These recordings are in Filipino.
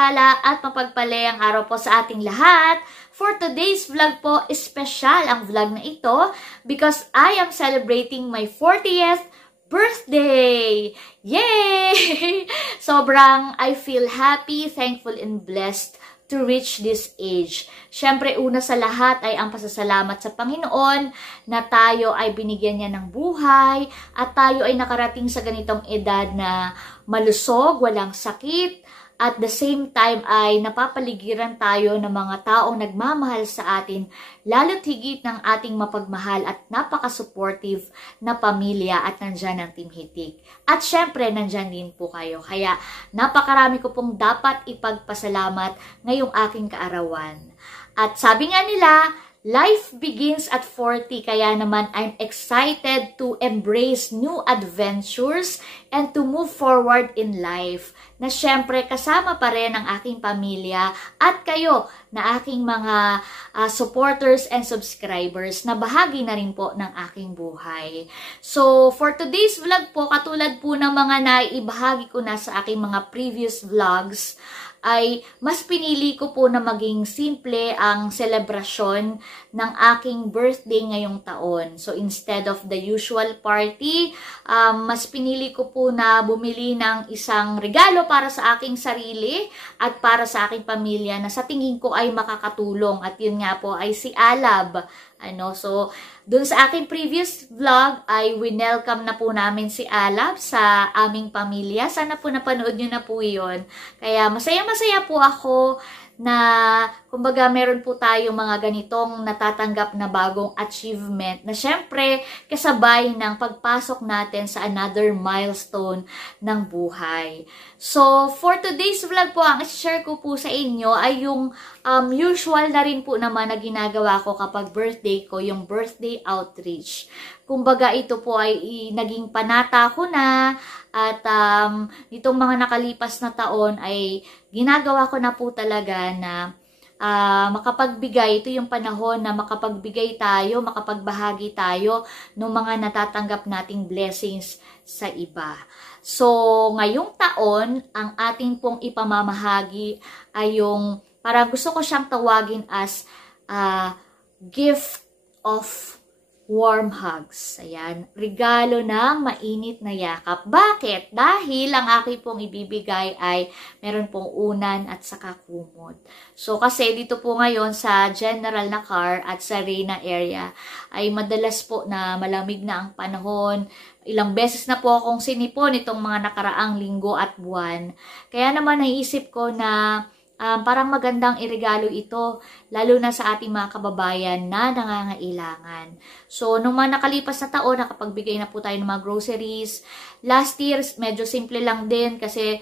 mapagpala at mapagpalayang araw po sa ating lahat. For today's vlog po, special ang vlog na ito because I am celebrating my 40th birthday! Yay! Sobrang I feel happy, thankful, and blessed to reach this age. Siyempre, una sa lahat ay ang pasasalamat sa Panginoon na tayo ay binigyan niya ng buhay at tayo ay nakarating sa ganitong edad na malusog, walang sakit, at the same time ay napapaligiran tayo ng mga taong nagmamahal sa atin, lalo't higit ng ating mapagmahal at napaka-supportive na pamilya at nandyan ang Team Hitik. At syempre, nandyan din po kayo. Kaya napakarami ko pong dapat ipagpasalamat ngayong aking kaarawan. At sabi nga nila, life begins at 40, kaya naman I'm excited to embrace new adventures and to move forward in life. Na syempre kasama pa rin ang aking pamilya at kayo na aking mga supporters and subscribers na bahagi na rin po ng aking buhay. So for today's vlog po, katulad po ng mga naibahagi ko na sa aking mga previous vlogs, ay mas pinili ko po na maging simple ang selebrasyon ng aking birthday ngayong taon. So instead of the usual party, mas pinili ko po na bumili ng isang regalo para sa aking sarili at para sa aking pamilya na sa tingin ko ay makakatulong. At yun nga po ay si Alab. So, dun sa aking previous vlog ay winelcome na po namin si Alab sa aming pamilya. Sana po napanood nyo na po yun. Kaya masaya-masaya po ako na kumbaga meron po tayong mga ganitong natatanggap na bagong achievement na syempre kasabay ng pagpasok natin sa another milestone ng buhay. So, for today's vlog po, ang i-share ko po sa inyo ay yung usual na rin po naman na ginagawa ko kapag birthday ko, yung birthday outreach. Kumbaga ito po ay naging panata ko na at itong mga nakalipas na taon ay ginagawa ko na po talaga na makapagbigay. Ito yung panahon na makapagbigay tayo, makapagbahagi tayo ng mga natatanggap nating blessings sa iba. So, ngayong taon, ang ating pong ipamamahagi ay yung, parang gusto ko siyang tawagin as gift of warm hugs. Ayan, regalo ng mainit na yakap. Bakit? Dahil ang aking pong ibibigay ay meron pong unan at saka kumot. So, kasi dito po ngayon sa General na Car at sa Reyna area ay madalas po na malamig na ang panahon. Ilang beses na po akong sinipon itong mga nakaraang linggo at buwan. Kaya naman naisip ko na parang magandang iregalo ito, lalo na sa ating mga kababayan na nangangailangan. So, nung mga nakalipas na taon, nakapagbigay na po tayo ng mga groceries. Last year, medyo simple lang din kasi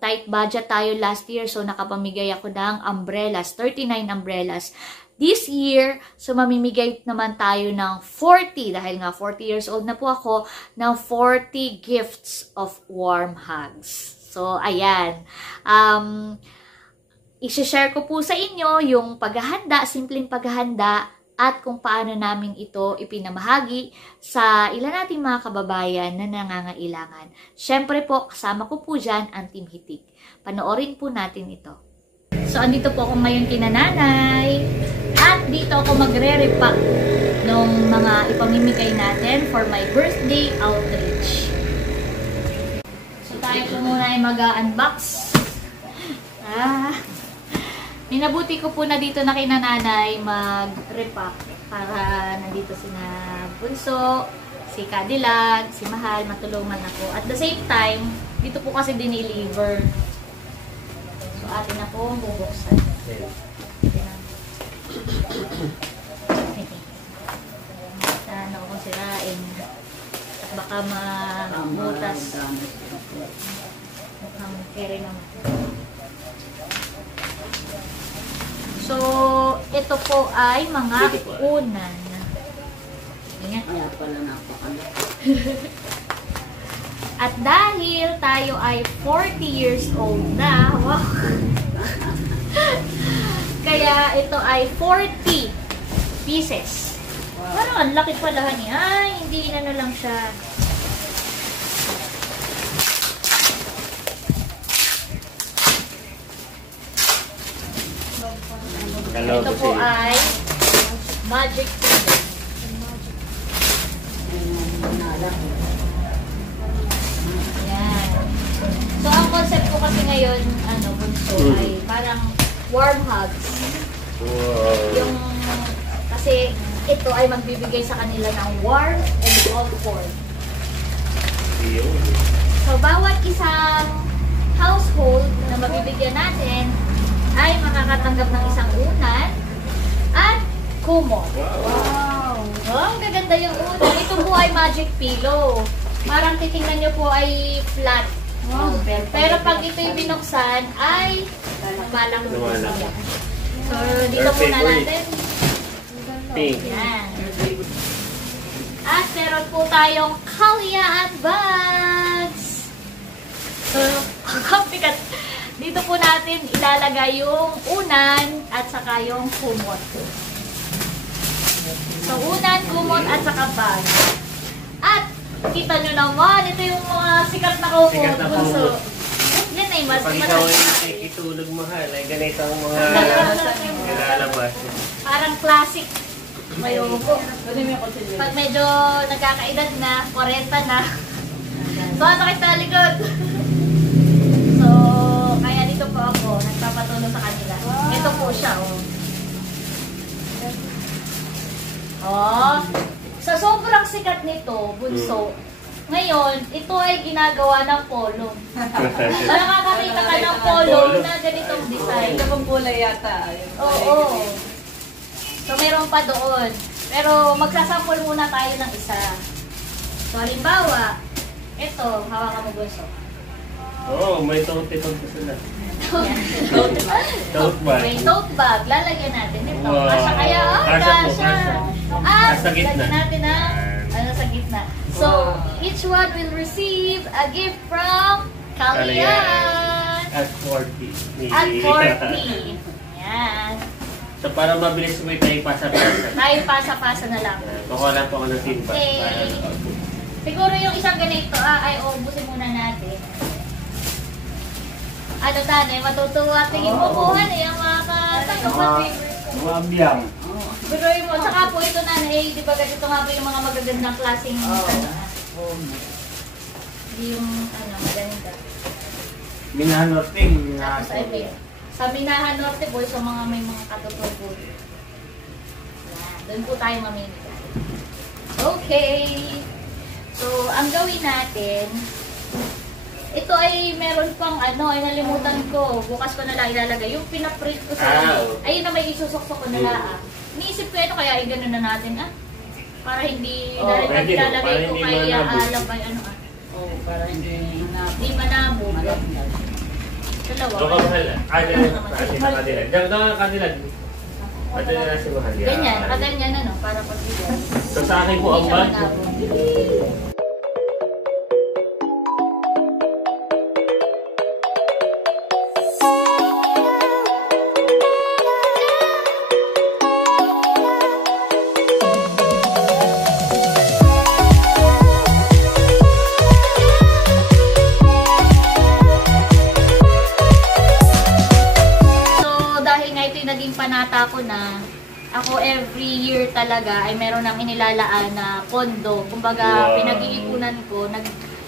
tight budget tayo last year. So, nakapamigay ako ng umbrellas, 39 umbrellas. This year, so mamimigay naman tayo ng 40, dahil nga 40 years old na po ako, ng 40 gifts of warm hugs. So, ayan. I-share ko po sa inyo yung paghahanda, simpleng paghahanda at kung paano namin ito ipinamahagi sa ilan nating mga kababayan na nangangailangan. Siyempre po, kasama ko po dyan ang Team Hitik. Panoorin po natin ito. So, andito po ako ngayon kina nanay at dito ako magre-repack ng mga ipamimigay natin for my birthday outreach. So, tayo po muna ay mag-unbox. Minabuti ko po na dito na kay nanay mag-repack para nandito sina Bunso, si Cadillac, si Mahal, matulungan ako. At the same time, dito po kasi diniliver. So, atin na po bubuksan. Sana ako sirain. At baka mabutas. Mukhang kere naman. So, ito po ay mga unan. Ayan. At dahil tayo ay 40 years old na, wow. Kaya ito ay 40 pieces. Wow. Parang ang laki pala niya. Ay, hindi na lang siya. Ito po ay Magic Pillow. Yan. So, ang concept ko kasi ngayon, bunso, ay parang warm hugs. Yung, kasi ito ay magbibigay sa kanila ng warm and comfort. So, bawat isang household na mabibigyan natin ay makakatanggap ng isang unan at kumot. Wow! Oh, ang gaganda yung unan. Ito po ay magic pillow. Parang titingnan nyo po ay flat. Wow. Pero pag ito yung binuksan ay malang siya. So, dito muna natin. Pink. Yan. At meron po tayong Kalya at bags. So, bigat. Dito po natin ilalagay yung unan at saka yung kumot. So, unan, kumot at saka bag. At, kita nyo naman, ito yung mga sikat na kumot. Sikat na kumot. Yan ay mas pag ikaw ay nakikitulog mahal, ay ganito ang mga nilalabas. Parang classic. Mayo po. Pag medyo nagkakaedad na, 40 na. So, ang sakit sa likod. So, kaya dito po ako, nagpapatulong sa kanila. Ito po siya, oh. Oh. Sa sobrang sikat nito, bunso, ngayon, ito ay ginagawa ng polo. Nakakakita ka ng polo na ganitong design. Ito pang kulay yata. Oo. So, meron pa doon. Pero, magsasample muna tayo ng isa. So, halimbawa, ito, hawakan mo bunso. Oo, may tote-tote pa sila. Tote bag. May tote bag. Lalagyan natin ito. Wow. Kasya kaya? Kasya. At, sa gitna. lagyan natin sa gitna. So, each one will receive a gift from Kalyan. At 40. At 40. Yan. So, para mabilis mo tayo pasa-pasa. Tayo pasa-pasa na lang. Kukuha lang po ako ng timba. Okay. Siguro yung isang ganito, ay ubusin muna natin. Ano tanay, matutuwa. Tingin mo po, ang mga katanggap. Mga biyang. Biruin mo. Tsaka po ito nanay, di ba ganito nga po yung mga magagandang klaseng hindi yung maganda. Minahan Norting. Tapos ay sa Minahan Norte po, sa mga may mga katutubo. Yan. Doon po tayo mamimigay. Okay. So, ang gawin natin, ito ay meron pang ay nalimutan ko. Bukas ko na lang ilalagay. Yung pinaprint ko sa ayun na may isusok-sok ko na lang. Iniisip ko ito, kaya gano'n na natin para hindi dahil pag ilalagay ko kaya alam ay para hindi manabo. Dalawa. Baka mahal. Kasi na kanila. Diyan ka kanila. Pati na si mahal. Ganyan, kaganyan para pagbigay. So sa akin po ang bag. Panata ko na ako every year talaga ay meron ng inilalaan na pondo. Kumbaga, pinag-iipunan ko.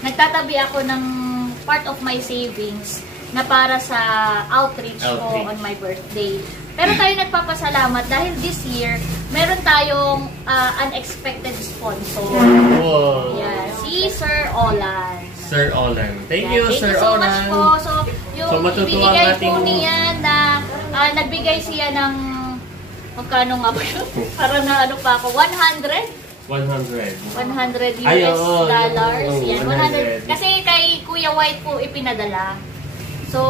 Nagtatabi ako ng part of my savings na para sa outreach ko on my birthday. Pero tayo nagpapasalamat dahil this year, meron tayong unexpected sponsor. Wow. Yeah, si Sir Olan. Sir Olan. Thank you, Sir so Olan. much po. So, yung ibinigay po niya na nagbigay siya ng magkano nga ba yun? Para na pa ako, 100? 100 US dollars. Yan, 100. Kasi kay Kuya White po ipinadala. So,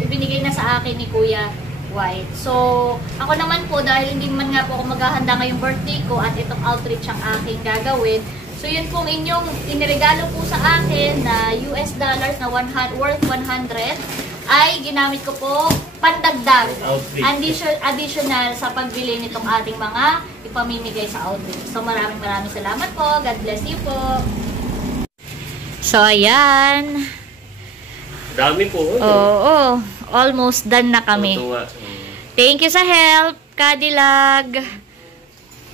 ibinigay na sa akin ni Kuya White. So, ako naman po, dahil hindi man nga po ako maghahanda ngayong birthday ko at itong outreach ang aking gagawin. So, yun pong inyong iniregalo po sa akin na US dollars na worth 100 ay ginamit ko po pandagdag, additional sa pagbili nitong ating mga ipamimigay sa outreach. So, maraming salamat po. God bless you po. So, ayan. Dami po. Oo. Almost done na kami. Thank you sa help. Kadilag.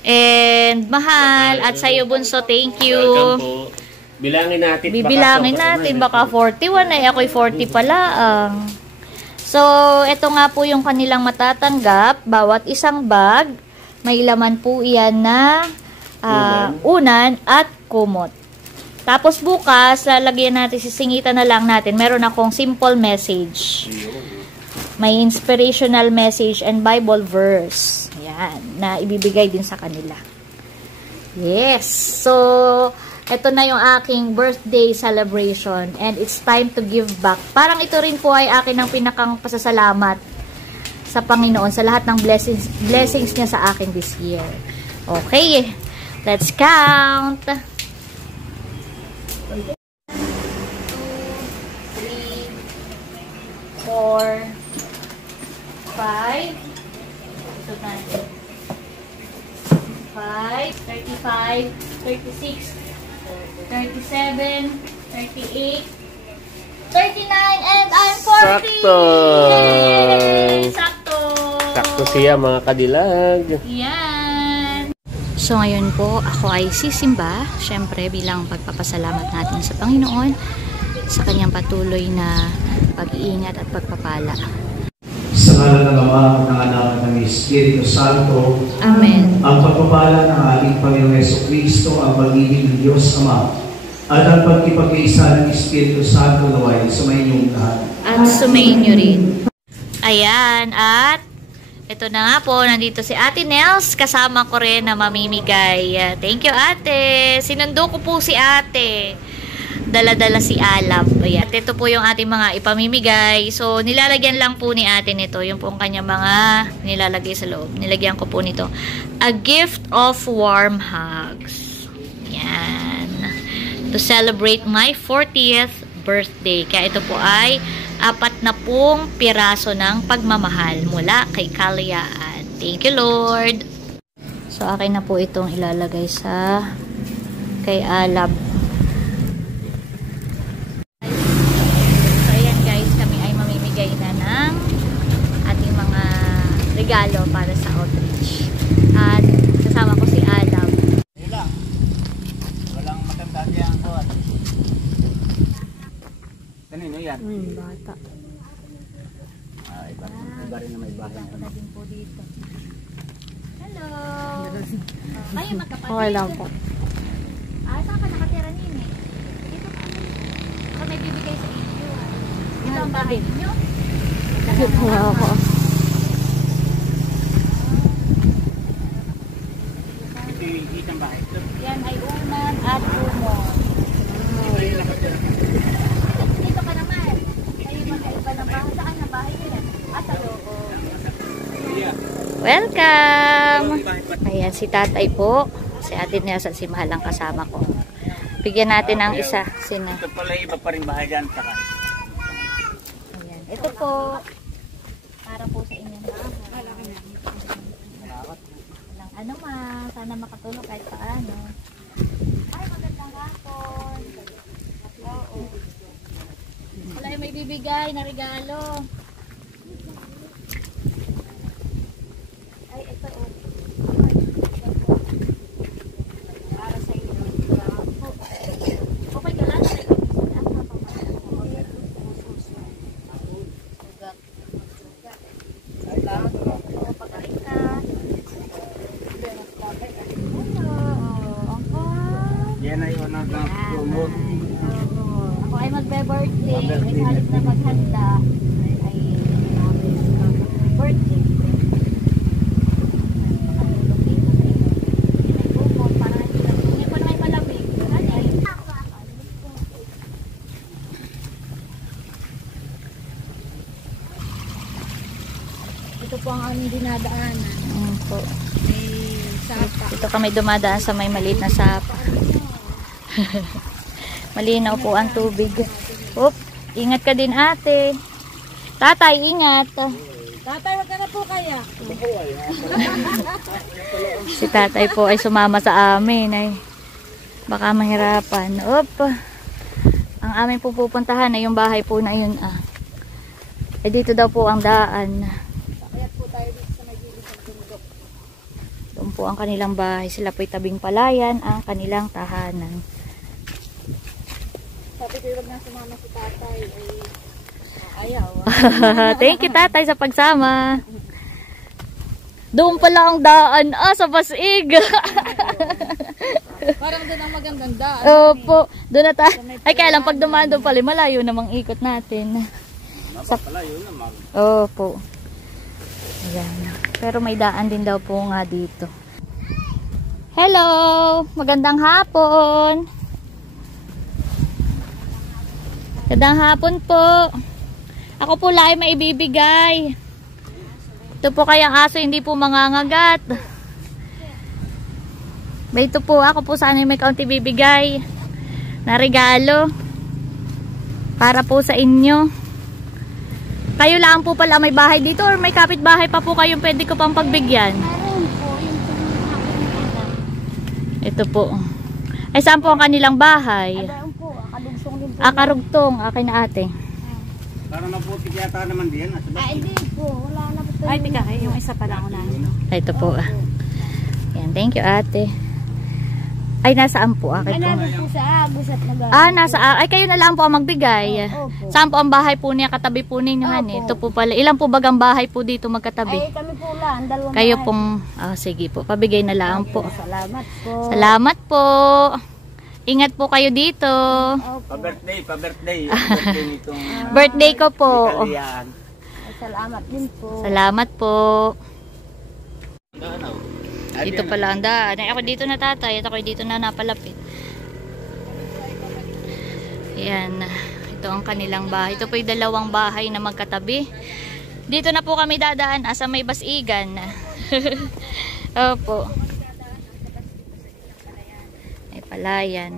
And Mahal. At sa'yo, Bunso, thank you. Welcome po. Bilangin natin. Bibilangin natin. Baka 41 ay ako'y 40 pala. So, ito nga po yung kanilang matatanggap. Bawat isang bag, may laman po iyan na unan at kumot. Tapos bukas, lalagyan natin, sisingitan na lang natin. Meron akong simple message. May inspirational message and Bible verse. Ayan, na ibibigay din sa kanila. Yes. So, ito na yung aking birthday celebration and it's time to give back. Parang ito rin po ay akin ang pinakang pasasalamat sa Panginoon sa lahat ng blessings niya sa akin this year. Okay, let's count. 1, 2, 3, 4, 5. Ito natin. 5, 35, 36, 37, 38, 39, and I'm 40! Sakto! Yay! Sakto! Sakto siya, mga kadilag. Yan! So ngayon po, ako ay sisimba, syempre bilang pagpapasalamat natin sa Panginoon sa kanyang patuloy na pag-iingat at pagpapala. Sa ngalan ng Ama, ng Anak at ng Espiritu Santo. Amen. Ang pagpapala ng ating Panginoong Jesucristo, ang pag-ibig ng Diyos Ama, at ang pagkipag-iisa ng Espiritu Santo naway sumayin lahat. At sumayin nyo rin. Ayan, at ito na nga po, nandito si Ate Nels, kasama ko rin na mamimigay. Thank you, Ate. Sinundo ko po si Ate. Dala-dala si Alab. Ayan. Ito po yung ating mga ipamimigay. So, nilalagyan lang po ni Ate nito. Yung po ang kanyang mga nilalagay sa loob. Nilagyan ko po nito. A gift of warm hugs. Yan. To celebrate my 40th birthday. Kaya ito po ay 40 piraso ng pagmamahal mula kay Kalayaan. Thank you, Lord. So, akin na po itong ilalagay sa kay Alab. So, ayan guys, kami ay mamimigay na ng ating mga regalo para sa outreach. At kasama ko si Alab. Walang matanda diyan ko. Kanino yan? Bata. Iba rin na may bahay. Ako na din po dito. Hello! Kayo magkapatid? Okay lang po. Saan ka nakatira nini? Dito ka. Ako may bibigay sa inyo. Dito ang bahay ninyo? Dito ako. Ito yung isang bahay. Yan ay unan at umon. Dito ka naman. Kayo magkaiba ng bahay. Saan ang bahay nila? Sa loob. Welcome! Ayan, si tatay po. Si Ate Nels at si Mahal ang kasama ko. Bigyan natin ang isa. Sino? Ito pala iba pa rin bahay dyan. Saka. Ayan. Ito po. Para po sa inyo. Walang ano ma. Sana makatulong kahit paano. Ay, magandang hapon. Oo. Wala yung may bibigay na regalo. Ay, ito o. Para sa inyo. Okay ka lang. Yan ay una na promote. Ako ay magbe-birthday. May halip na maghanda. Ay birthday. Ito po ang aming dinadaanan. Po. May sapa. Ito kami dumadaan sa may maliit na sapa. Malinaw po ang tubig. Oop, ingat ka din ate. Tatay, ingat. Tatay, wag ka na po kaya. Si tatay po ay sumama sa amin. Ay, baka mahirapan. Oop. Ang amin po pupuntahan ay yung bahay po na yun. Eh, dito daw po ang daan. Kaya po tayo dito sa may gilid ng bundok. po ang kanilang bahay. Sila po'y tabing palayan ang kanilang tahanan. Sabi ko wag na sumama si tatay. Ayaw. Thank you, tatay, sa pagsama. Doon pala ang daan. Sa Pasig. Parang doon ang magandang daan. Opo. Doon na tayo. Ay, kaya lang pag dumaan doon pala, malayo namang ikot natin. Palayo naman. Opo. Ayan. Pero may daan din daw po nga dito. Hello! Magandang hapon! Magandang hapon po. Ako po lang may ibibigay. Ito po kayang aso, hindi po mangangagat. Ito po, ako po sana may kaunti bibigay na regalo para po sa inyo. Kayo lang po pala may bahay dito or may kapitbahay pa po kayong pwede ko pang pagbigyan? Ito po. Ay, saan po ang kanilang bahay? Adaan po, kadugsong din po. Karugtong, akin na ate. Parang naputik yata naman din. Hindi po, wala na po. Ay, tika, yung isa pa lang unahin. Ito po. Yan, thank you ate. Ay, nasaan po? Akin po. Ano po sa Agos at nag- Nasa, ay kayo na lang po ang magbigay. Opo. Saan po ang bahay po niya? Katabi po ninyo, honey. Ito po pala. Ilan po bagang bahay po dito magkatabi? Ay, kami po lang, dalawang Kayo bahay. pong, sige po, pabigay na lang po. Salamat po. Salamat po. Ingat po kayo dito. Opo. Pa-birthday. Pa-birthday nitong Birthday ko po. Kalian. Salamat din po. Salamat po. Ano? Dito pala ang daan. Ay, ako dito na tatay. At ako dito na napalapit. Ayan. Ito ang kanilang bahay. Ito po yung dalawang bahay na magkatabi. Dito na po kami dadaan sa may Basigan. Opo. Ay, palayan.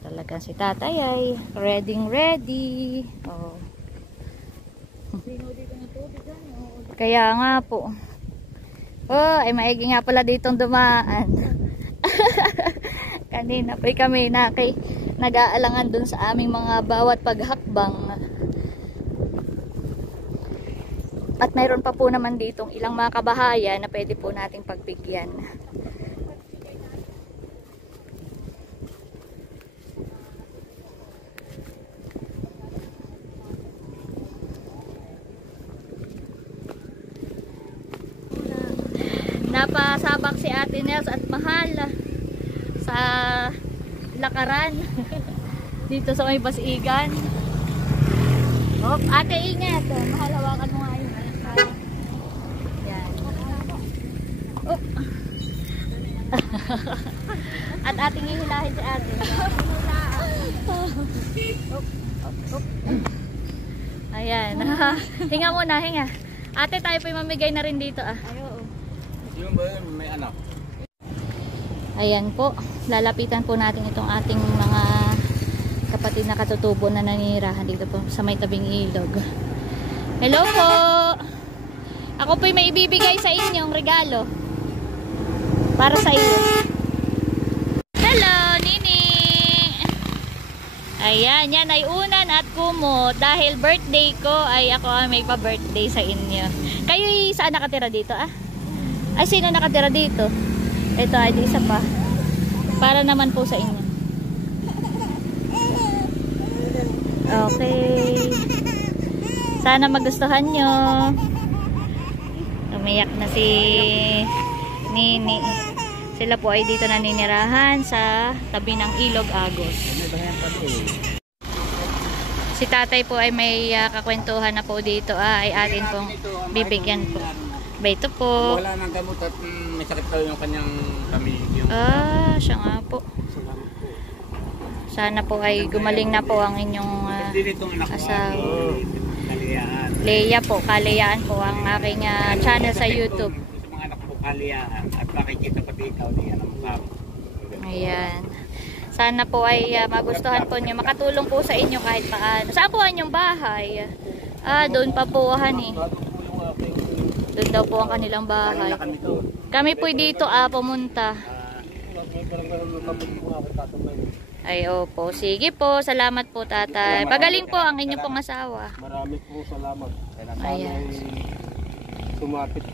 Talagang si tatay ay ready. Oh. Kaya nga po. Ay maigi nga pala ditong dumaan. Kanina po kami nag-aalangan dun sa aming mga bawat paghakbang. At mayroon pa po naman ditong ilang mga kabahayan na pwede po nating pagbigyan. Napasabak si Ate Nels at Mahal sa lakaran dito sa may Basigan. Ate, ingat. Mahal, hawakan mo nga yun. Yan. At ating ihilahin si Ate. Ayan. Hinga muna, hinga. Ate, tayo po mamigay na rin dito. Yung ba yun, may anak? Ayan po, lalapitan po natin itong ating mga kapatid na katutubo na nanirahan dito po sa may tabing ilog. Hello po! Ako po'y may ibibigay sa inyong regalo para sa iyo. Hello, Nini! Ayan, yan ay unan at kumot. Dahil birthday ko ay ako ay may pa-birthday sa inyo. Kayo saan nakatira dito Ay, sino nakatira dito? Ito ay isa pa. Para naman po sa inyo. Okay. Sana magustuhan nyo. Umiyak na si Nini. Sila po ay dito naninirahan sa tabi ng Ilog Agos. Si tatay po ay may kakwentuhan na po dito. Ay atin pong bibigyan po. Ito po. Wala nang gamot at may sakit daw yung kanyang kami. Siya nga po. Sana po ay gumaling na po ang inyong asawa. Kaliyaan. Leia po, Kaliyaan po ang aking channel sa YouTube. Sa mga anak po Kaliyaan at makikita pati ikaw niya ng mukha. Ayan. Sana po ay magustuhan po niyo. Makatulong po sa inyo kahit paano. Saan po ang inyong bahay? Doon pa po, honey. Doon daw po ang kanilang bahay. Kami po dito pumunta. Ay opo. Sige po. Salamat po tatay. Pagaling po ang inyong pong asawa. Marami po salamat. Ayan. sumapit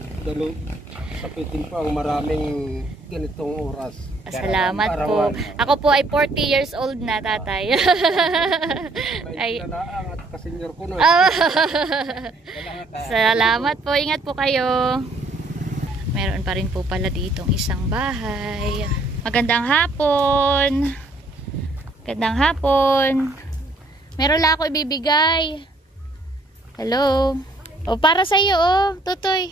sapitin po ang maraming ganitong oras. Salamat po. Ako po ay 40 years old na, tatay. Ay. At kasenyor ko na. Salamat po. Ingat po kayo. Meron pa rin po pala ditong isang bahay. Magandang hapon. Magandang hapon. Meron lang ako ibibigay. Hello. O, para sa iyo, oh, Tutoy.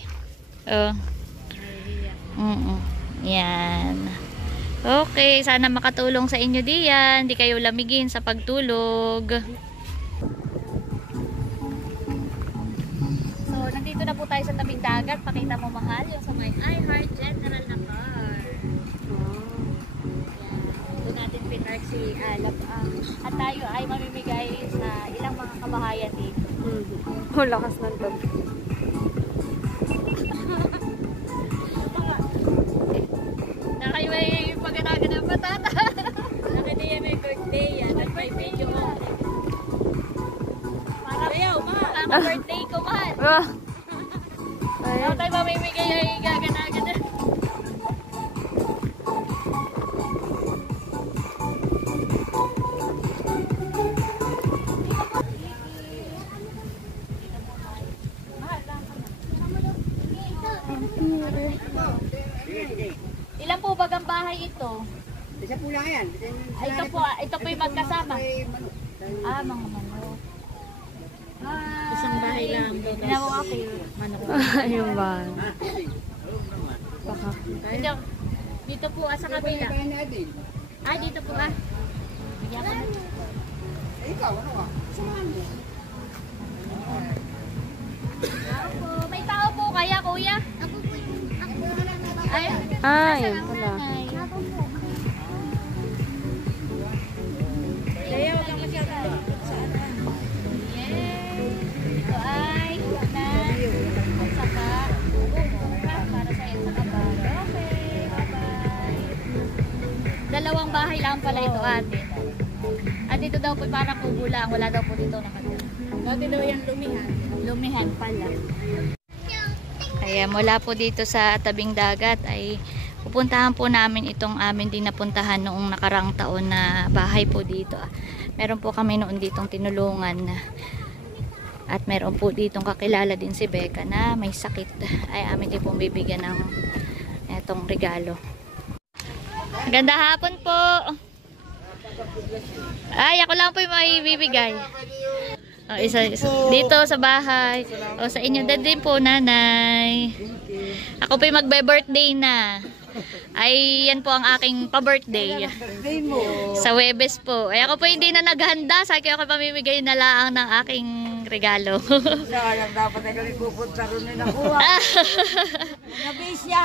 Oh. Yan. Okay, sana makatulong sa inyo diyan. Hindi kayo lamigin sa pagtulog. So, nandito na po tayo sa tabing dagat. Pakita mo, mahal, yung sa may I Heart General na car. Yan. Doon natin pinark si Alap. At tayo ay mamimigay sa ilang mga kabahayan dito. Lakas ng dog. May paganaga ng patata. Nakita may birthday yan. At may video ko. Para birthday ko, man. Ayaw tayo mamimigay yung gaganaga na. Ilan po bagang bahay ito? Isa po lang yan. Ito po yung magkasama. Mga manok. Isang bahay lang. Ginawa ko yung manok. Yung ba? Dito po sa kabila. Dito po Bigyan ko na. Ikaw, ano ka? Samahan mo. May tao po kaya, kuya? Yan pala. Kaya wag kang masyadong sa ano. Ito ay na at saka para sa iyo sa kabal. Okay, bye-bye. Dalawang bahay lang pala ito, ate. At dito daw po parang kubo lang. Wala daw po dito nakatira. Dati daw yung lumihan. Lumihan pala. Kaya mula po dito sa tabing dagat ay pupuntahan po namin itong amin din napuntahan noong nakarang taon na bahay po dito. Meron po kami noon ditong tinulungan at meron po ditong kakilala din si Becca na may sakit ay amin din po bibigyan ng itong regalo. Maganda hapon po. Ay, ako lang po yung may bibigay. Isa. Dito sa bahay. Sa inyo din po, nanay. Ako po yung magbe-birthday na. Ay, yan po ang aking pa-birthday. Sa Webes po. Ay, ako po hindi na naghanda. Sa akin ako pamimigay na lang ng aking regalo. Sayang dapat na kami pupunta rin na nakuha. Nabisya.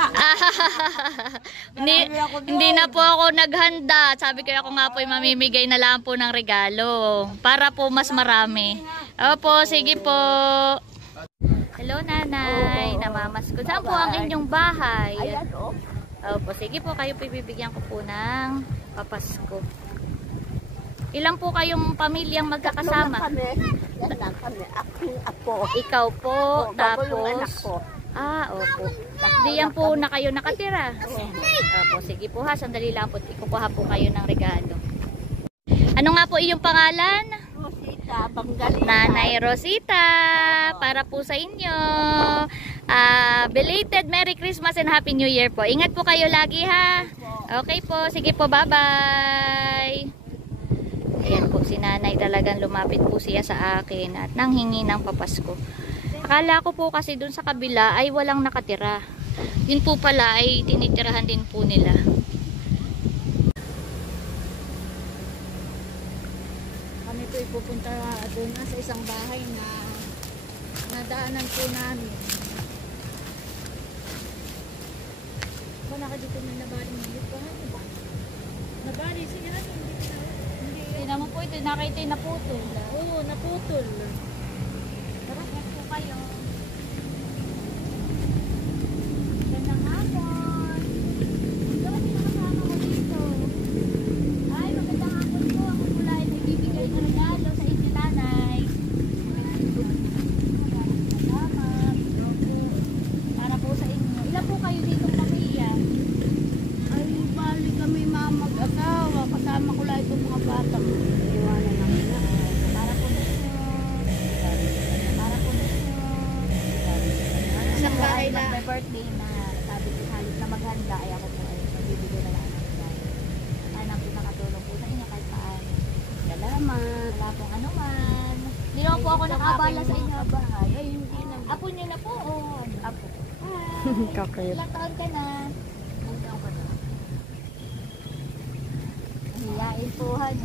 Hindi na po ako naghanda. Sabi ko ako nga po yung mamimigay na lang po ng regalo. Para po mas marami. Opo, sige po. Hello, nanay. Namamas ko. Saan po ang inyong bahay? Ayan, oh. Opo, sige po. Kayo bibigyan ko po ng papasko. Ilan po kayong pamilyang magkakasama? Yan lang kami. Aking apo. Ikaw po, Tapos yung anak tapos... ko. Opo. Diyan po na kayo nakatira. Opo, sige po ha. Sandali lang po. Ikukuha po kayo ng regalo. Ano nga po iyong pangalan? Rosita, Banggalina. Nanay Rosita. Para po sa inyo. Belated Merry Christmas and Happy New Year po. Ingat po kayo lagi ha. Okay po. Sige po. Bye-bye. Ayan po. Si nanay talagang lumapit po siya sa akin at nanghingi ng papasko. Akala ko po kasi dun sa kabila ay walang nakatira. Yun po pala ay tinitirahan din po nila. Kami po ipupunta doon sa isang bahay na nadaanan po namin. Baka dito may nabali ng lupahan. Nabali siya na. Hindi naman po ito. Nakita yung naputol. Oo, naputol. Tara, po kayo. Gandang hapon. Ito kasi nakasama ko dito. Ay, magandang hapon po. Ako pula ay nagbibigay ng regalo sa inyo, nanay. Salamat. isang bahay lang. May birthday na sabi ko halos na maghanda ay ako po ay magbibigay na lang ng gaya. Sana po nakatulong po sa inyo kahit paano. Salamat. Wala pong anuman. Hindi naman po ako nakabala sa inyo bahay. Ay, hindi na. Apo nyo na po o apo? Hi! Kakayot. Ilang taon ka na? Hiyain po han.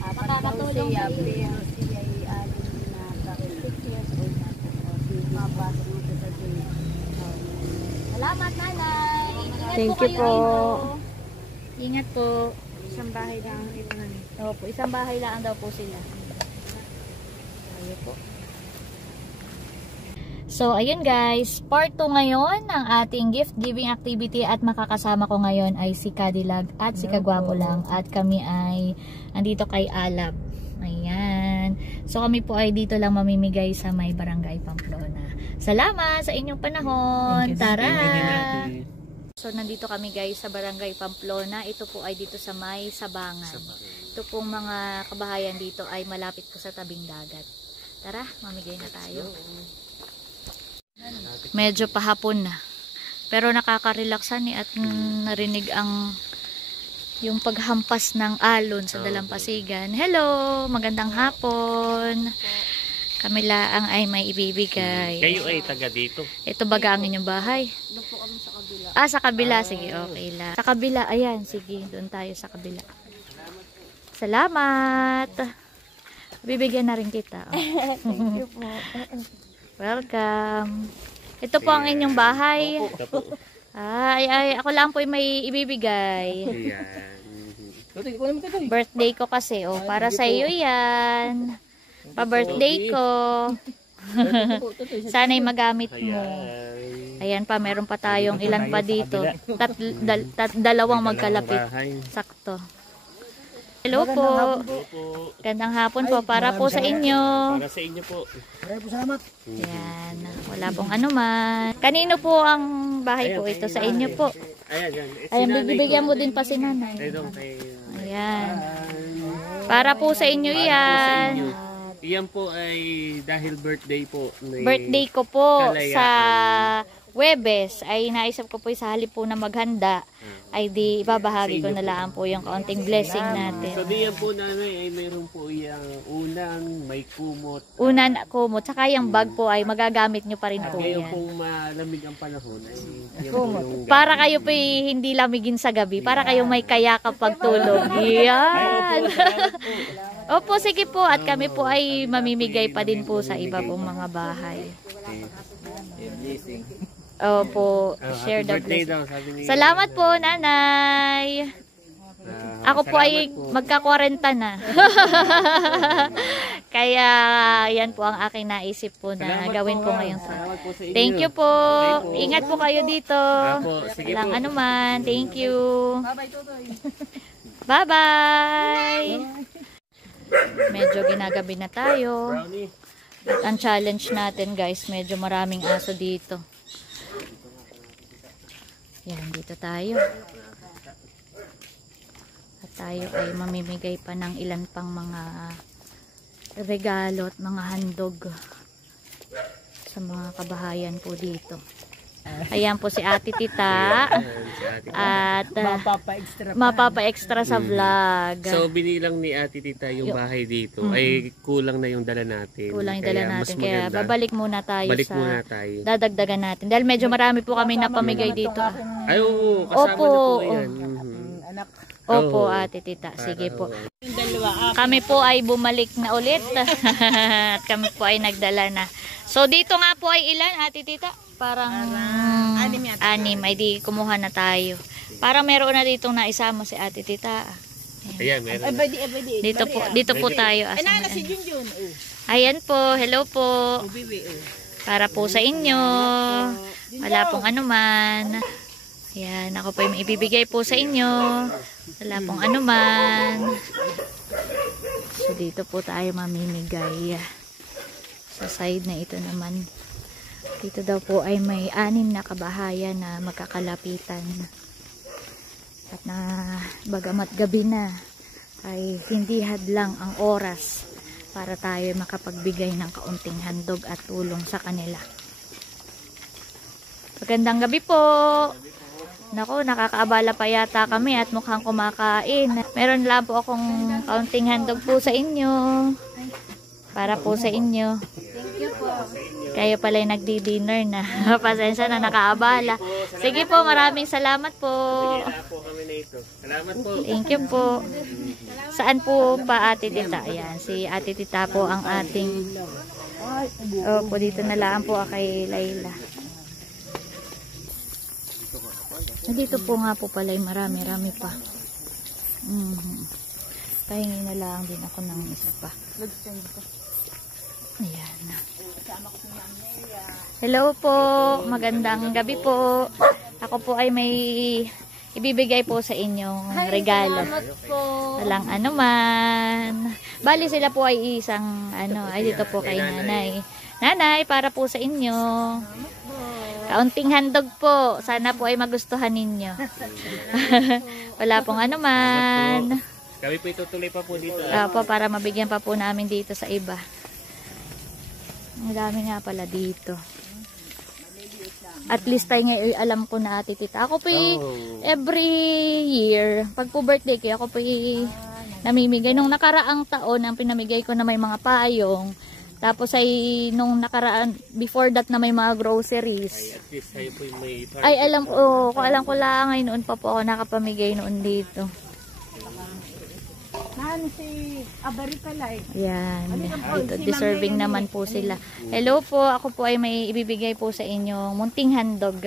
Makakatulong siya, kayo. pero siya ay alim na 36 years old na po. O, sige, mapasok mo siya sa day. Salamat, nanay. Ingat Thank po you kayo po. dito. Ingat po. Isang bahay lang ito na. Opo, isang bahay lang daw po sila. Ayun po. So, ayun guys, part 2 ngayon ng ating gift giving activity at makakasama ko ngayon ay si Cadillac at si Kagwapo lang at kami ay andito kay Alab. Ayan. So, kami po ay dito lang mamimigay sa may barangay Pamplona. Salamat sa inyong panahon. Tara! So, nandito kami guys sa barangay Pamplona. Ito po ay dito sa may Sabangan. Ito pong mga kabahayan dito ay malapit po sa tabing dagat. Tara, mamigay na tayo. Medyo pahapon na. Pero nakaka-relaxan at narinig ang yung paghampas ng alon sa dalampasigan. Hello! Magandang hapon! Kami laang ay may ibibigay. Kayo ay taga dito. Ito baga ang inyong bahay? Doon po kami sa kabila. Ah, sa kabila. Sige, okay lang. Sa kabila, ayan. Sige, doon tayo sa kabila. Salamat! Bibigyan na rin kita. Oh. Thank you po. Welcome. Ito po ang inyong bahay. Ay, ako lang po may ibibigay. Birthday ko kasi. Oh, para sa iyo yan. Pa-birthday ko. Sana'y magamit mo. Ayan pa, meron pa tayong ilan pa dito. Dalawang magkalapit. Sakto. Hello po. Gandang hapon po para po sa inyo. Para sa inyo po. Salamat. Yan. Wala pong anuman. Kanino po ang bahay po ito? Sa inyo po. Ayan, bibigyan mo din pa si nanay. Ayan. Para po sa inyo yan. Iyan po ay dahil birthday po. Birthday ko po sa Webes ay naisip ko po sa halip po na maghanda ay di ibabahagi ko na lang po yung kaunting blessing natin. So diyan po namin ay mayroon po yung unang may kumot. Unan kumot, saka yung bag po ay magagamit nyo pa rin po Ngayon yan. pong malamig ang panahon ay yan po yung Para kayo po hindi lamigin sa gabi, para kayo may kaya kapag tulog. Yan. Opo, sige po at kami po ay mamimigay pa din po sa iba pong mga bahay. Opo, share the blessing. Salamat po, nanay. Ako po ay magka-40 na. Kaya yan po ang aking naisip po na gawin po ngayon. Thank you po. Ingat po kayo dito. Walang anuman. Thank you. Bye-bye. Medyo ginagabi na tayo. At ang challenge natin guys, medyo maraming aso dito. Yan, dito tayo. At tayo ay mamimigay pa ng ilan pang mga regalo at mga handog sa mga kabahayan po dito. Ayan po si Ate Tita. At mapapa-extra sa vlog. So binilang ni Ate Tita yung bahay dito ay kulang na yung dala natin. Kulang yung dala natin. Kaya maganda, babalik muna tayo balik sa muna tayo. dadagdagan natin. Dahil medyo marami po kami napamigay dito. Ay oo, kasama Opo. na po yan. Opo, Ate Tita. Sige po. Kami po ay bumalik na ulit. At kami po ay nagdala na. So dito nga po ay ilan, Ate Tita? Parang anim. Ay di kumuha na tayo. Parang meron na ditong naisama si Ate Tita. Ayan, meron. Dito po tayo. Ayan po. Hello po. Para po sa inyo. Wala pong anuman. Ayan, ako po yung ibibigay po sa inyo. Wala pong anuman. So dito po tayo mamimigay. Sa side na ito naman. Dito daw po ay may 6 na kabahayan na magkakalapitan. At na bagamat gabi na ay hindi hadlang ang oras para tayo makapagbigay ng kaunting handog at tulong sa kanila. Magandang gabi po. Naku, nakakaabala pa yata kami at mukhang kumakain. Meron lang po akong kaunting handog po sa inyo. Para po sa inyo. Thank you po. Kayo pala yung nagdi-dinner na. Pasensya na, nakaabala. Sige po, maraming salamat po. Kaya po kami na ito. Salamat po. Thank you po. Saan po pa Ate Tita? Ayan, si Ate Tita po ang ating... Opo, dito na lang po kay Layla. Dito po nga po pala marami pa. Pahingi na lang din ako ng isa pa. Ayan. Hello po, magandang gabi po. Ako po ay may ibibigay po sa inyong regalo. Salamat po. Walang anuman. Bali sila po ay isang ay dito po kay nanay. Nanay, para po sa inyo. Kaunting handog po. Sana po ay magustuhan ninyo. Wala pong anuman. Kami po itutuloy pa po dito. Opo, para mabigyan pa po namin dito sa iba. Ang dami nga pala dito. At least tayo ngayon alam ko na Ate Tita. Ako po every year, pag po birthday ko, ako po namimigay. Nung nakaraang taon, ang pinamigay ko na may mga payong. Tapos ay nung nakaraan, before that na may mga groceries. At least tayo po yung may Ay alam ko lang ay noon pa po ako nakapamigay noon dito. Naan si Abari pala eh. Yan. Dito, deserving naman po sila. Hello po, ako po ay may ibibigay po sa inyo munting handog.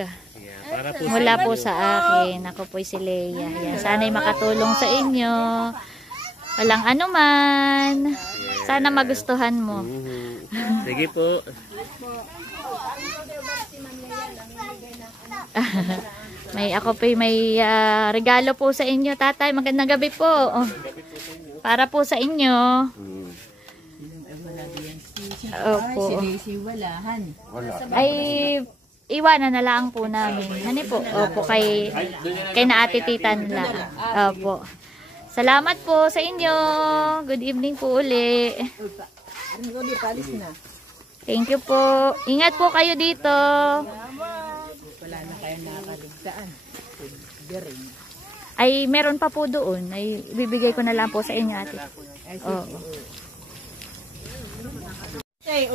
para po Mula po sa akin. Ako po si Leia. Yan. Sana'y makatulong sa inyo. Walang anuman. Sana magustuhan mo. Sige po. Ako po may regalo po sa inyo, tatay. Magandang gabi po. Para po sa inyo. Opo. Ay, iwanan na lang po namin. Ano po? Opo, kay naatititan lang. Opo. Salamat po sa inyo. Good evening po uli. Thank you po. Ingat po kayo dito. Wala na kayo nakakaligtaan. Ay, meron pa po doon. Ay, bibigay ko na lang po sa inyo, ate. Oo.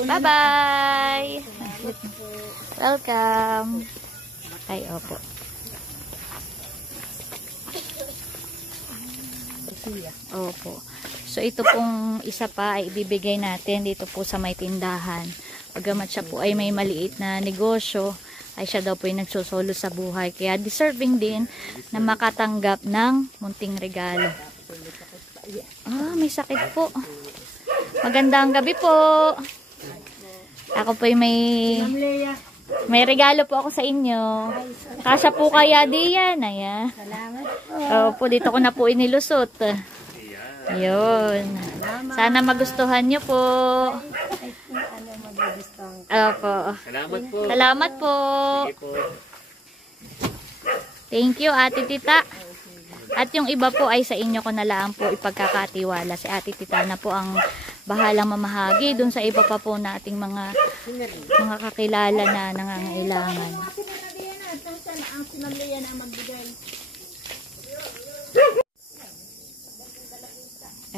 Bye-bye! Welcome! Ay, opo. Opo. So, ito pong isa pa ay ibibigay natin dito po sa may tindahan. Pagamat siya po ay may maliit na negosyo, ay siya daw po yung nagsusolo sa buhay. Kaya deserving din na makatanggap ng munting regalo. May sakit po. Magandang gabi po. Ako po yung may regalo po ako sa inyo. Kasya po kaya diyan. Ayan. Opo, dito ko na po inilusot. Yun. Sana magustuhan nyo po. Opo. Salamat po. Salamat po. Thank you, Ate Tita. At yung iba po ay sa inyo ko na lang po ipagkakatiwala. Si Ate Tita na po ang bahalang mamahagi dun sa iba pa po nating mga kakilala na nangangailangan.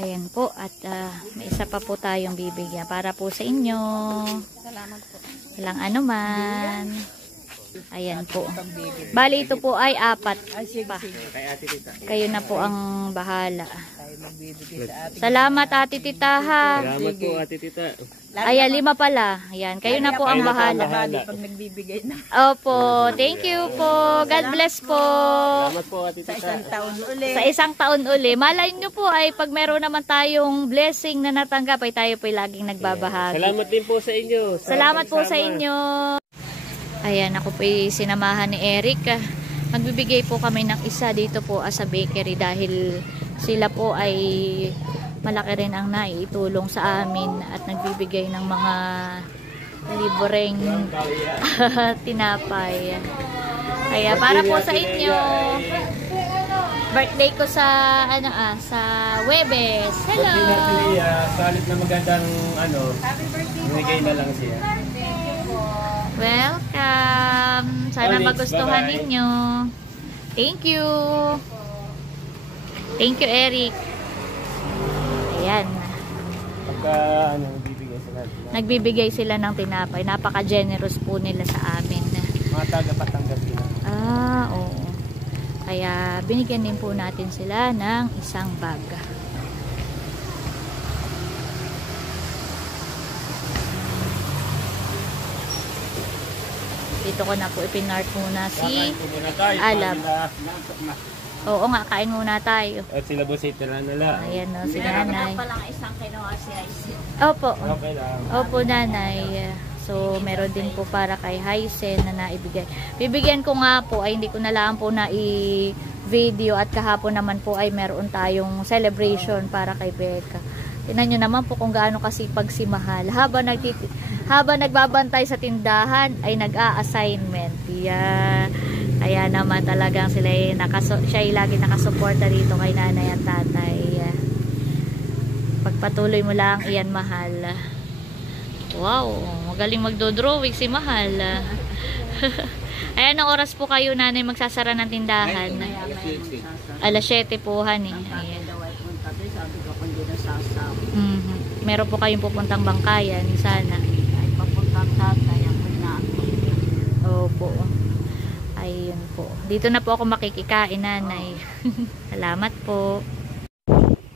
Ayan po, at may isa pa po tayong bibigyan para po sa inyo. Salamat po. Walang anuman. Ayan po. Bali ito po ay 4 pa. Kayo na po ang bahala. Salamat, Ate Tita, ha. Salamat po, Ate Tita. Ay, 5 pala. Ayan, kayo na po ang bahala. Pag nagbibigay na. Opo, thank you po. God bless po. Salamat po, Ate Tita. Sa isang taon uli. Malay nyo po ay pag meron naman tayong blessing na natanggap ay tayo po ay laging nagbabahagi. Salamat din po sa inyo. Salamat po sa inyo. Ayan, ako po ay sinamahan ni Eric. Magbibigay po kami ng isa dito po sa bakery dahil sila po ay malaki rin ang naiitulong sa amin at nagbibigay ng mga libreng tinapay. Kaya para po sa inyo, birthday ko sa sa Webes. Hello. Sa halip na magandang binigay na lang siya. Welcome. Sana Onyx, magustuhan bye-bye. ninyo. Thank you. Thank you, Eric. Ayan. Pagka bibigay sila. Nagbibigay sila ng tinapay. Napaka-generous po nila sa amin. Mga taga-Patanggap sila. Oo. Kaya binigyan din po natin sila ng isang bag. Dito ko na po ipinart muna si Alab. Oo nga, kain muna tayo. At sila Bosit na nila. Ayan o, si nanay. palang isang kinuha si Ice. Opo. Okay lang. Opo, nanay. So, meron din po para kay Hysen na naibigay. Bibigyan ko nga po, ay hindi ko na lang po na i-video at kahapon naman po ay meron tayong celebration para kay Becca. Tingnan nyo naman po kung gaano kasipag si Mahal. Habang nagbabantay sa tindahan, ay nag-a-assignment. Yeah. Kaya naman talagang siya ay lagi nakasuporta dito kay nanay at tatay. Pagpatuloy mo lang, iyan Mahal. Wow, magaling magdodrawing si Mahal. Ayan, ang oras po kayo nanay magsasara ng tindahan. Alas 7 po honey. Ayan. Sabi ko kung di nasasama. Meron po kayong pupuntang bangkayan sana. Ay papuntang tatay ako na. Opo. Ayun po. Dito na po ako makikikain nanay. Salamat po.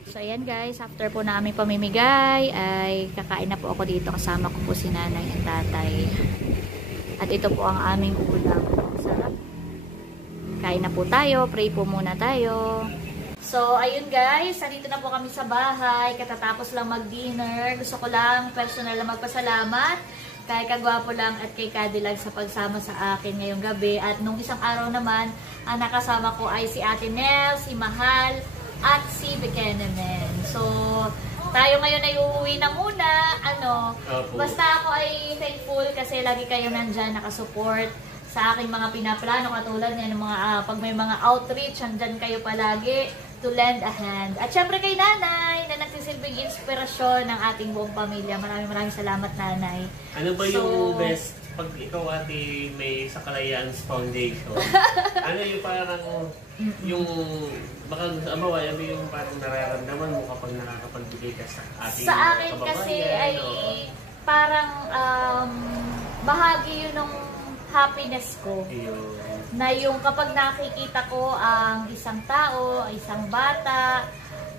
So ayan guys, after po na aming pamimigay ay kakain na po ako dito kasama ko po si nanay at tatay. At ito po ang aming ulam. Sarap. Kain na po tayo, pray po muna tayo. So ayun guys, nandito na po kami sa bahay, katatapos lang mag-dinner. Gusto ko lang personal na magpasalamat kay Kagwapo lang at kay Cadillac sa pagsama sa akin ngayong gabi. At nung isang araw naman, ang nakasama ko ay si Ate Nel, si Mahal, at si Bekenemen. So, tayo ngayon ay uuwi na muna. Basta ako ay thankful kasi lagi kayo nandyan nakasupport sa aking mga pinaplano. Katulad ng mga, pag may mga outreach, nandyan kayo palagi to lend a hand. At syempre kay nanay na nagsisilbing inspirasyon ng ating buong pamilya. Maraming salamat nanay. Ano ba yung best pag ikaw ate may sa Kalayaan's Foundation? Ano yung parang yung baka ano yung parang nararamdaman mo kapag nakakapagbigay ka sa ating sa akin kasi ay parang bahagi yun ng happiness ko. Na yung kapag nakikita ko ang isang tao, isang bata,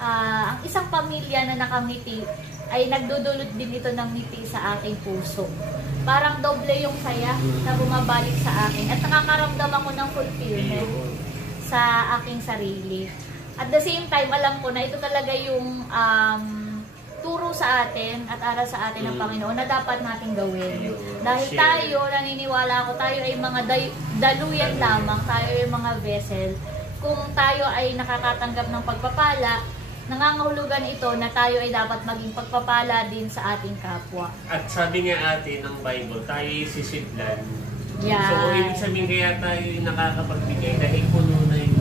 ang isang pamilya na nakangiti, ay nagdudulot din ito ng ngiti sa aking puso. Parang doble yung saya na bumabalik sa akin at nakakaramdam ako ng fulfillment sa aking sarili. At the same time, alam ko na ito talaga yung turo sa atin at aral sa atin ng Panginoon na dapat natin gawin. Dahil tayo, naniniwala ako, tayo ay mga daluyan lamang, tayo ay mga vessel. Kung tayo ay nakakatanggap ng pagpapala, nangangahulugan ito na tayo ay dapat maging pagpapala din sa ating kapwa. At sabi nga ate ng Bible, tayo ay sisidlan. Yeah. So, ibig sabihin kaya tayo ay nakakapagbigay dahil puno na yung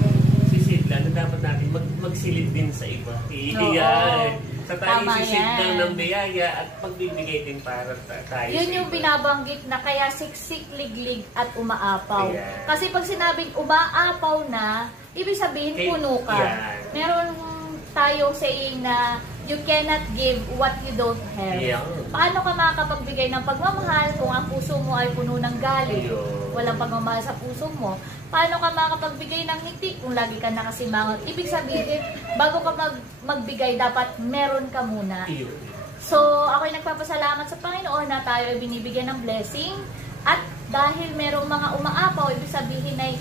sisidlan na dapat natin magsilid din sa iba. Sa tayo sisidlan ng biyaya at pagbibigay din para tayo. Yun yung binabanggit na kaya siksik, liglig at umaapaw. Yeah. Kasi pag sinabing umaapaw na, ibig sabihin puno ka. Yeah. Meron tayong saying na you cannot give what you don't have. Yeah. Paano ka makakapagbigay ng pagmamahal kung ang puso mo ay puno ng galit? Walang pagmamahal sa puso mo. Paano ka makakapagbigay ng ngiti kung lagi ka nakasimangot? Ibig sabihin, bago ka magbigay, dapat meron ka muna. So, ako'y nagpapasalamat sa Panginoon na tayo ay binibigyan ng blessing. At dahil merong mga umaapaw, ibig sabihin ay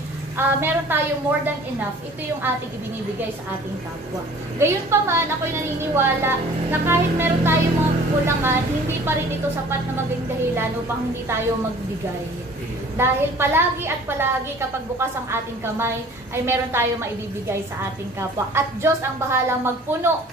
meron tayo more than enough. Ito yung ating ibinibigay sa ating kapwa. Gayon pa man, ako'y naniniwala na kahit meron tayong mga kulangan, hindi pa rin ito sapat na maging dahilan upang hindi tayo magbigay. Dahil palagi at palagi kapag bukas ang ating kamay, ay meron tayo maibibigay sa ating kapwa. At Diyos ang bahalang magpuno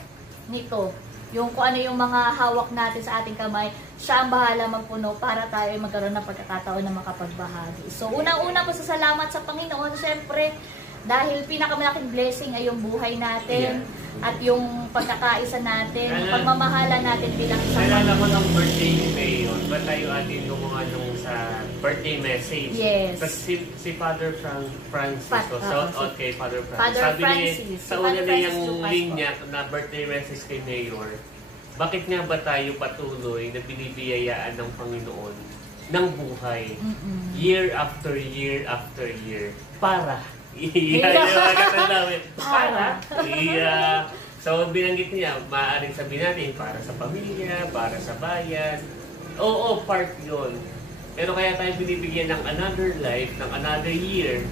nito. Yung kung ano yung mga hawak natin sa ating kamay, siya ang bahala magpuno para tayo ay magkaroon ng pagkakataon na makapagbahagi. So, unang-una po sa salamat sa Panginoon, syempre, dahil pinakamalaking blessing ay yung buhay natin. at yung pagkakaisa natin, yung pagmamahala natin bilang isang Nalala ko ng birthday ni Mayon, ba tayo atin gumawa nung sa birthday message? Yes. Tapos si Father Francis, so okay, Father Francis. Father Sabi Francis. niya, Si sa Father una Francis niyang Lucas linya na birthday message kay Mayor, bakit nga ba tayo patuloy na binibiyayaan ng Panginoon ng buhay? Year after year after year. Para. Para. So, binanggit niya, maaaring sabihin natin, para sa pamilya, para sa bayan. Oo, part yun. Pero kaya tayo binibigyan ng another life, ng another year,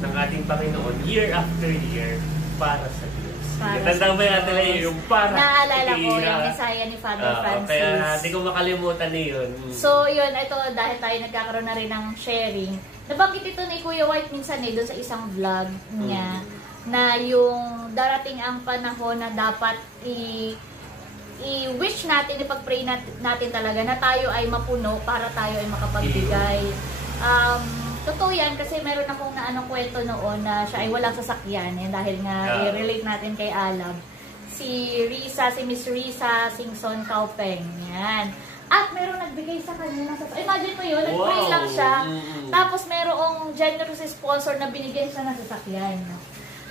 ng ating Panginoon, year after year, para sa Diyos. Tandaan mo natin na yung para. Naalala ko yung Messiah ni Father Francis. Kaya hindi ko makalimutan na yun. So, yun, ito, dahil tayo nagkakaroon na rin ng sharing, nabanggit ito ni Kuya White minsan doon sa isang vlog niya, na yung darating ang panahon na dapat i-wish natin, ipag-pray natin talaga na tayo ay mapuno para tayo ay makapagbigay. Totoo yan kasi meron akong kwento noon na siya ay walang sasakyan dahil nga i-relate natin kay Alab. Si Miss Risa Singson Kaupeng. Yan. At meron nagbigay sa kanya ng sasakyan. Imagine mo yun, nag-pray lang siya. Tapos merong generous sponsor na binigyan siya ng sasakyan.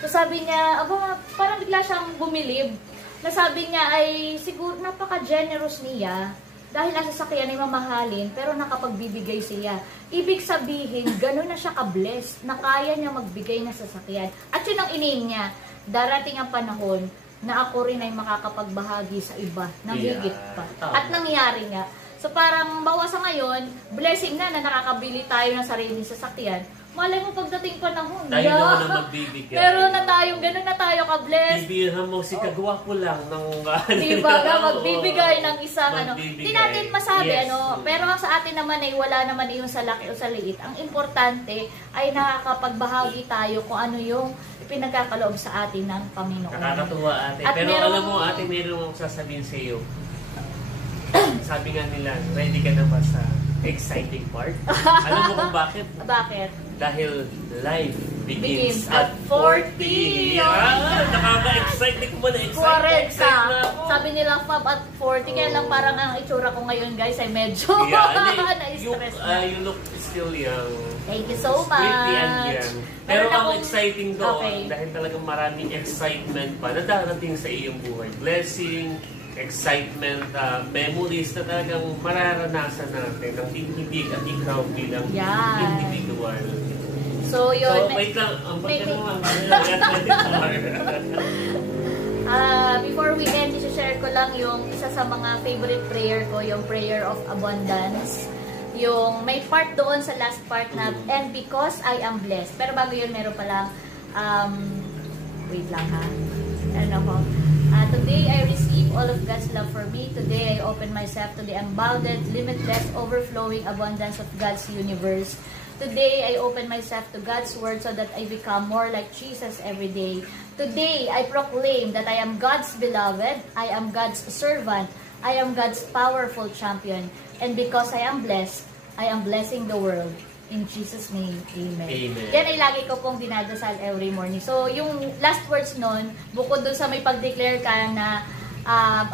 So sabi niya, parang bigla siyang bumilib. Na sabi niya ay siguro napaka-generous niya dahil ang sasakyan ay mamahalin pero nakapagbibigay siya. Ibig sabihin, gano'n na siya ka-blessed na kaya niya magbigay ng sasakyan. At yun ang iniin niya, darating ang panahon na ako rin ay makakapagbahagi sa iba ng higit pa. At nangyari nga. So parang bawasan ngayon, blessing na nakakabili tayo ng sariling sasakyan. Malay mo pagdating panahon. Tayo naman ang magbibigay. Meron na tayong gano'n na tayo ka-bless. Bibilhan mo si kagwapo lang ng diba ka magbibigay ng isang Hindi natin masabi pero ang sa atin naman ay wala naman yung sa laki o sa liit. Ang importante ay nakakapagbahagi tayo kung ano yung pinagkakaloob sa atin ng Panginoon. Nakakatuwa ate. At Pero meron, alam mo ate, meron akong sasabihin sa iyo. Sabi nga nila, ready ka na ba sa exciting part? Alam mo kung bakit? Bakit? Dahil life begins at 40. Nakaka-excite ko na Correct ka. Sabi nila Fab at 40. Kaya lang parang ang itsura ko ngayon guys ay medyo na-stress na. You look still young. Thank you so much. Pretty and young. Pero ang exciting doon, Okay. dahil talagang maraming excitement pa na darating sa iyong buhay. Blessing, excitement, memories na talagang mararanasan natin ng hindi at ikaw bilang individual. So, yun. So, wait lang. Ang before we end, i-share ko lang yung isa sa mga favorite prayer ko, yung prayer of abundance. Yung may part doon sa last part na, and because I am blessed. Pero bago yun, meron palang, wait lang ha. Ano ko? Today, I receive all of God's love for me. Today, I open myself to the unbounded, limitless, overflowing abundance of God's universe. Today, I open myself to God's word so that I become more like Jesus every day. Today, I proclaim that I am God's beloved, I am God's servant, I am God's powerful champion. And because I am blessed, I am blessing the world. In Jesus' name, Amen. Amen. Yan ay lagi ko pong dinadasal every morning. So, yung last words nun, bukod dun sa may pag-declare ka na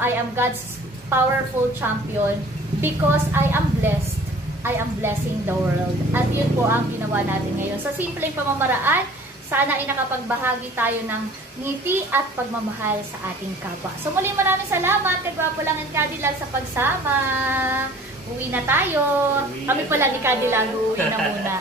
I am God's powerful champion, because I am blessed, I am blessing the world. At yun po ang ginawa natin ngayon. Sa simpleng pamamaraan, sana ay nakapagbahagi tayo ng ngiti at pagmamahal sa ating kapwa. So muli maraming salamat kay Gwapo Lang and Cadillac sa pagsama. Uwi na tayo. Kami pala ni Cadillac, uwi na muna.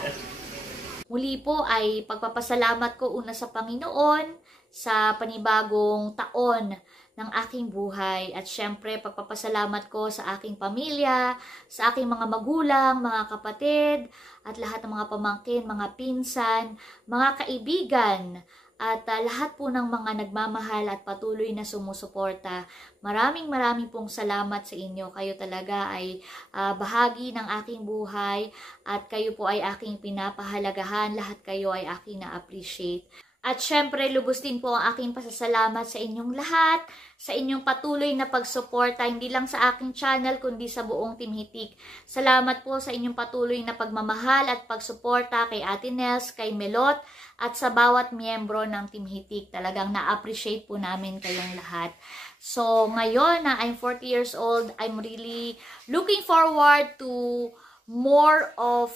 Muli po ay pagpapasalamat ko una sa Panginoon sa panibagong taon ng aking buhay. At syempre, pagpapasalamat ko sa aking pamilya, sa aking mga magulang, mga kapatid, at lahat ng mga pamangkin, mga pinsan, mga kaibigan, at lahat po ng mga nagmamahal at patuloy na sumusuporta. Maraming pong salamat sa inyo. Kayo talaga ay bahagi ng aking buhay at kayo po ay aking pinapahalagahan. Lahat kayo ay aking na-appreciate. At syempre, lubos din po ang aking pasasalamat sa inyong lahat, sa inyong patuloy na pagsuporta, hindi lang sa aking channel, kundi sa buong Team Hitik. Salamat po sa inyong patuloy na pagmamahal at pagsuporta kay Ate Nels, kay Melot, at sa bawat miyembro ng Team Hitik. Talagang na-appreciate po namin kayong lahat. So, ngayon na I'm 40 years old, I'm really looking forward to more of...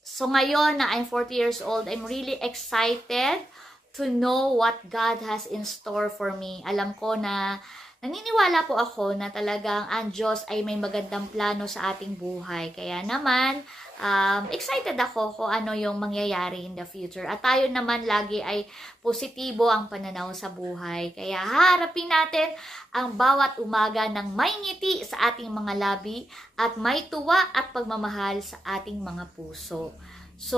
So, ngayon na I'm 40 years old, I'm really excited to know what God has in store for me. Alam ko na naniniwala po ako na talagang ang Diyos ay may magandang plano sa ating buhay. Kaya naman, excited ako kung ano yung mangyayari in the future. At tayo naman lagi ay positibo ang pananaw sa buhay. Kaya harapin natin ang bawat umaga ng may ngiti sa ating mga labi at may tuwa at pagmamahal sa ating mga puso. So,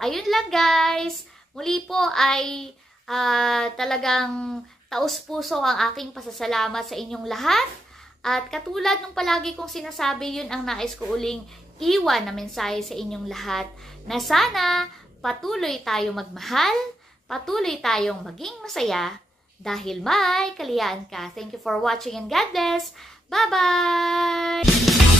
ayun lang guys. Muli po ay talagang taus-puso ang aking pasasalamat sa inyong lahat. At katulad nung palagi kong sinasabi, yun ang nais ko uling iwan na mensahe sa inyong lahat na sana patuloy tayong magmahal, patuloy tayong maging masaya dahil may kaliyaan ka. Thank you for watching and God bless. Bye-bye!